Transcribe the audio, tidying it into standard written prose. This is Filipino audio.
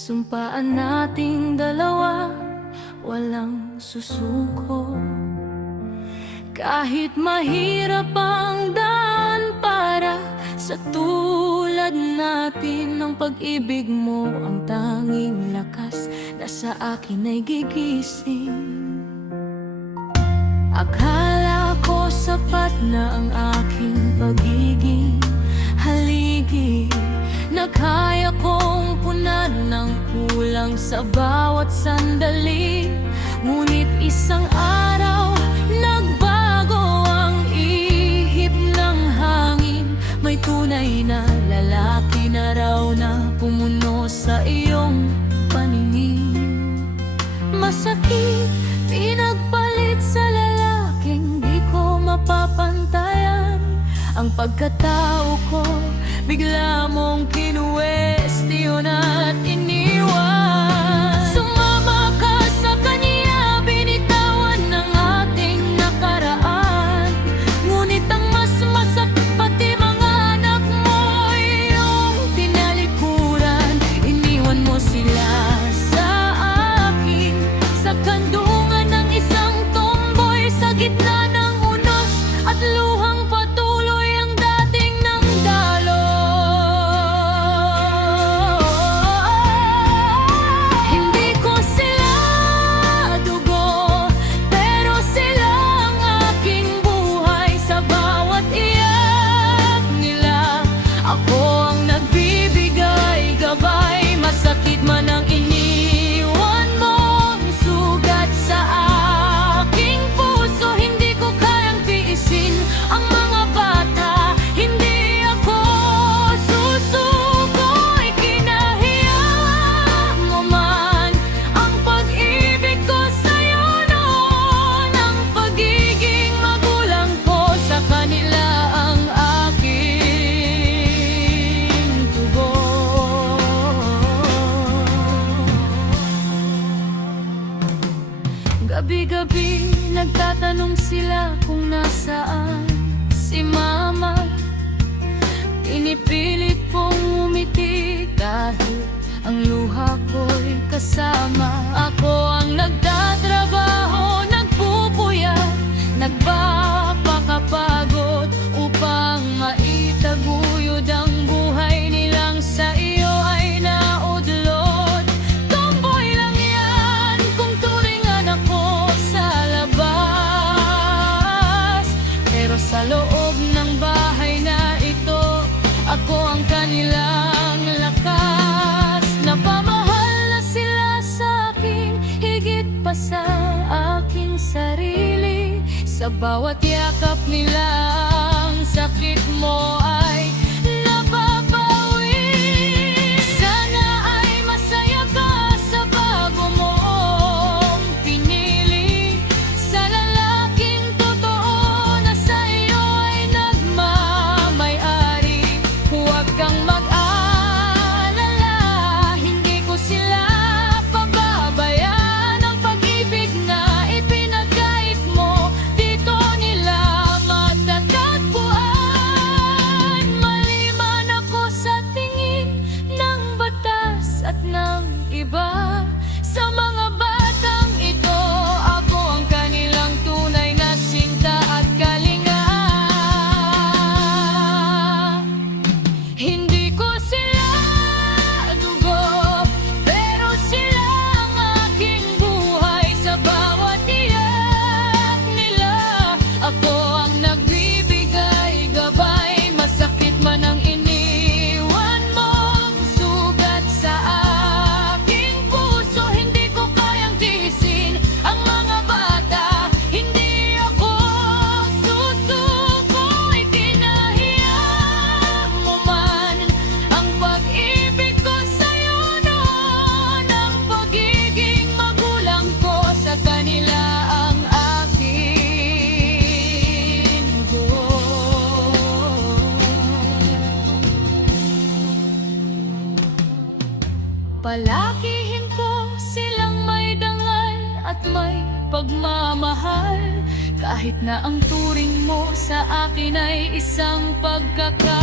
Sumpaan nating dalawa, walang susuko. Kahit mahirap ang daan para sa tulad natin, ang pag-ibig mo ang tanging lakas na sa akin ay gigising. Akala ko sapat na ang aking pagiging haligi, na kaya kong punan ng kulang sa bawat sandali. Ngunit isang araw, nagbago ang ihip ng hangin. May tunay na lalaki na raw na pumuno sa iyong paningin. Masakit, pinagpalit sa lalaking di ko mapapantayan. Ang pagkatao ko, bigla mong kinuwestiyon at iniwan. Sumama ka sa kanya, binitawan ng ating nakaraan. Ngunit ang mas masakit, pati mga anak mo iyong tinalikuran. Iniwan mo sila sa akin, sa kandungan ng isang tomboy, sa gitna ng unos at luhang patuloy ang dating ng dalo. Hindi ko sila dugo, pero sila ang aking buhay. Sa bawat iyak nila, ako ang nagbibigay gabay. Masakit man ang iniwan mong sugat sa aking puso, hindi ko kayang tiisin ang mga bata. Hindi ako susuko, ikinahiya mo man ang pag-ibig ko sa'yo noon. Ang pagiging magulang ko sa kanila ang aking tugon. Gabi-gabi nagtatanong sila kung nasaan si mama. Pinipilit kong umiti kahit ang luha ko'y kasama. Ako ang nagtatrabaho, nagpupuyat, nagpapakapagod upang maitaguyod ang buhay nilang sa iyo ay naudlot. Tomboy lang yan kung turingan ako sa labas, pero sa loob ng bahay na ito, ako ang kanilang lakas. Napamahal na sila sa akin, higit pa sa aking sarili. Sa bawat yakap nila, ang sakit mo ay napapawi. Sana ay masaya ka sa bago mong pinili, sa lalaking totoo na sa iyo ay nagmamay-ari. Huwag kang mag-alala, hindi ko sila pababayaan. Ang pag-ibig na ipinagkait mo, dito nila matatagpuan. Maliban ako sa tingin ng batas at ng iba, sa mga batang ito, ako ang kanilang tunay na sinta at kalinga. Hindi ko sila dugo, pero sila ang aking buhay. Sa bawat iyak nila, ako ang nagbibigay gabay. Masakit man ang iniwan mong sugat sa aking puso, hindi ko kayang tiisin ang mga bata. Hindi ako susuko, ikinahiya mo man ang pag-ibig ko sa'yo noon. Ang pagiging magulang ko sa kanila ang aking tugon. Palakihin ko silang may dangal at may pagmamahal, kahit na ang turing mo sa akin ay isang pagkakataon.